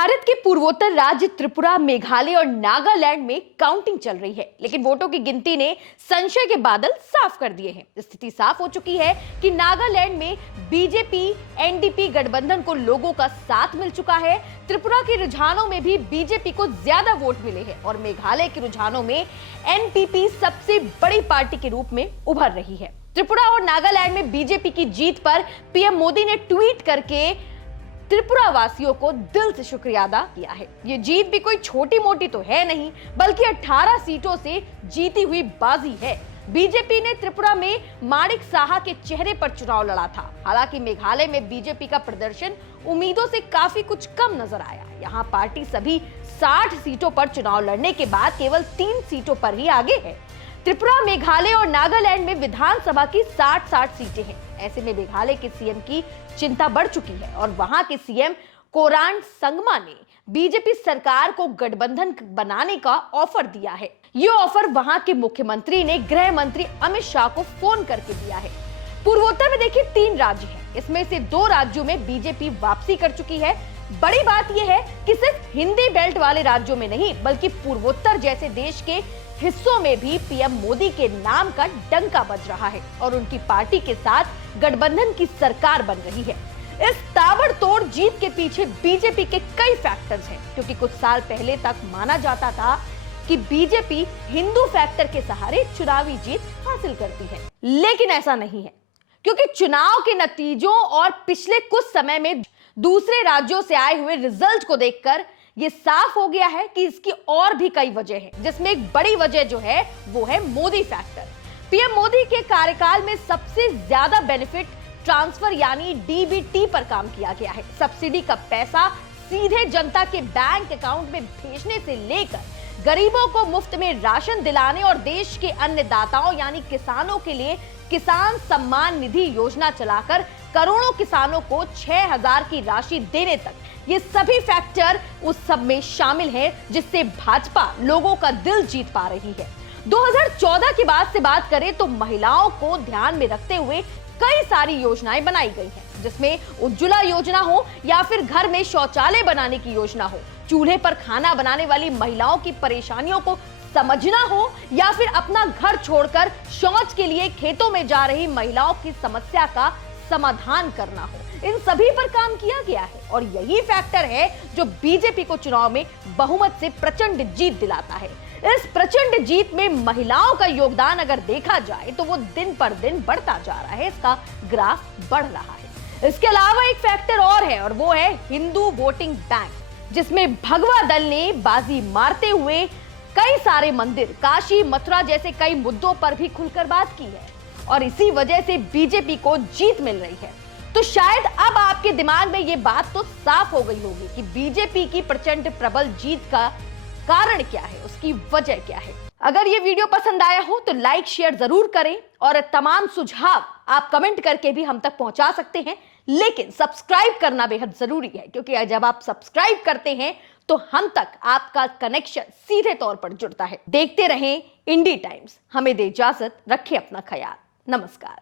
भारत के पूर्वोत्तर राज्य त्रिपुरा, मेघालय और नागालैंड में काउंटिंग चल रही है, लेकिन वोटों की गिनती ने संशय के बादल साफ कर दिए हैं। स्थिति साफ हो चुकी है कि नागालैंड में बीजेपी एनडीपी गठबंधन को लोगों का साथ मिल चुका है। त्रिपुरा के रुझानों में भी बीजेपी को ज्यादा वोट मिले हैं और मेघालय के रुझानों में एनपीपी सबसे बड़ी पार्टी के रूप में उभर रही है। त्रिपुरा और नागालैंड में बीजेपी की जीत पर पीएम मोदी ने ट्वीट करके त्रिपुरा वासियों को दिल से शुक्रिया अदा किया है। ये जीत भी कोई छोटी मोटी तो है नहीं, बल्कि 18 सीटों से जीती हुई बाजी है। बीजेपी ने त्रिपुरा में माणिक साहा के चेहरे पर चुनाव लड़ा था। हालांकि मेघालय में बीजेपी का प्रदर्शन उम्मीदों से काफी कुछ कम नजर आया। यहाँ पार्टी सभी 60 सीटों पर चुनाव लड़ने के बाद केवल 3 सीटों पर ही आगे है। त्रिपुरा, मेघालय और नागालैंड में विधानसभा की 60 सीटें हैं। ऐसे में मेघालय के सीएम की चिंता बढ़ चुकी है और वहां के सीएम कोरान संगमा ने बीजेपी सरकार को गठबंधन बनाने का ऑफर दिया है। ये ऑफर वहां के मुख्यमंत्री ने गृह मंत्री अमित शाह को फोन करके दिया है। पूर्वोत्तर में देखिए 3 राज्य हैं, इसमें से 2 राज्यों में बीजेपी वापसी कर चुकी है। बड़ी बात यह है कि सिर्फ हिंदी बेल्ट वाले राज्यों में नहीं, बल्कि पूर्वोत्तर जैसे देश के हिस्सों में भी पीएम मोदी के नाम का डंका बज रहा है और उनकी पार्टी के साथ गठबंधन की सरकार बन रही है। इस ताबड़तोड़ जीत के पीछे बीजेपी के कई फैक्टर्स हैं, क्योंकि कुछ साल पहले तक माना जाता था कि बीजेपी हिंदू फैक्टर के सहारे चुनावी जीत हासिल करती है, लेकिन ऐसा नहीं है, क्योंकि चुनाव के नतीजों और पिछले कुछ समय में दूसरे राज्यों से आए हुए रिजल्ट को देखकर ये साफ हो गया है कि इसकी और भी कई वजह हैं, जिसमें एक बड़ी वजह जो है वो है मोदी फैक्टर। पीएम मोदी के कार्यकाल में सबसे ज्यादा बेनिफिट ट्रांसफर यानी डीबीटी पर काम किया गया है। सब्सिडी का पैसा सीधे जनता के बैंक अकाउंट में भेजने से लेकर गरीबों को मुफ्त में राशन दिलाने और देश के अन्नदाताओं यानी किसानों के लिए किसान सम्मान निधि योजना चलाकर करोड़ों किसानों को 6000 की राशि देने तक, ये सभी फैक्टर उस सब में शामिल हैं, जिससे भाजपा लोगों का दिल जीत पा रही है। 2014 के बाद से बात करें तो महिलाओं को ध्यान में रखते हुए कई सारी योजनाएं बनाई गई हैं, जिसमें उज्ज्वला योजना हो या फिर घर में शौचालय बनाने की योजना हो, चूल्हे पर खाना बनाने वाली महिलाओं की परेशानियों को समझना हो या फिर अपना घर छोड़कर शौच के लिए खेतों में जा रही महिलाओं की समस्या का समाधान करना हो, इन सभी पर काम किया गया है और यही फैक्टर है जो बीजेपी को चुनाव में बहुमत से प्रचंड जीत दिलाता है। इस प्रचंड जीत में महिलाओं का योगदान अगर देखा जाए तो वो दिन पर दिन बढ़ता जा रहा है, इसका ग्राफ बढ़ रहा है। इसके अलावा एक फैक्टर और है और वो है हिंदू वोटिंग बैंक, जिसमें भगवा दल ने बाजी मारते हुए कई सारे मंदिर, काशी, मथुरा जैसे कई मुद्दों पर भी खुलकर बात की है और इसी वजह से बीजेपी को जीत मिल रही है। तो शायद अब आपके दिमाग में ये बात तो साफ हो गई होगी कि बीजेपी की प्रचंड प्रबल जीत का कारण क्या है, उसकी वजह क्या है। अगर ये वीडियो पसंद आया हो तो लाइक शेयर जरूर करें और तमाम सुझाव आप कमेंट करके भी हम तक पहुंचा सकते हैं, लेकिन सब्सक्राइब करना बेहद जरूरी है, क्योंकि जब आप सब्सक्राइब करते हैं तो हम तक आपका कनेक्शन सीधे तौर पर जुड़ता है। देखते रहें इंडी टाइम्स। हमें दे इजाजत, रखें अपना ख्याल। नमस्कार।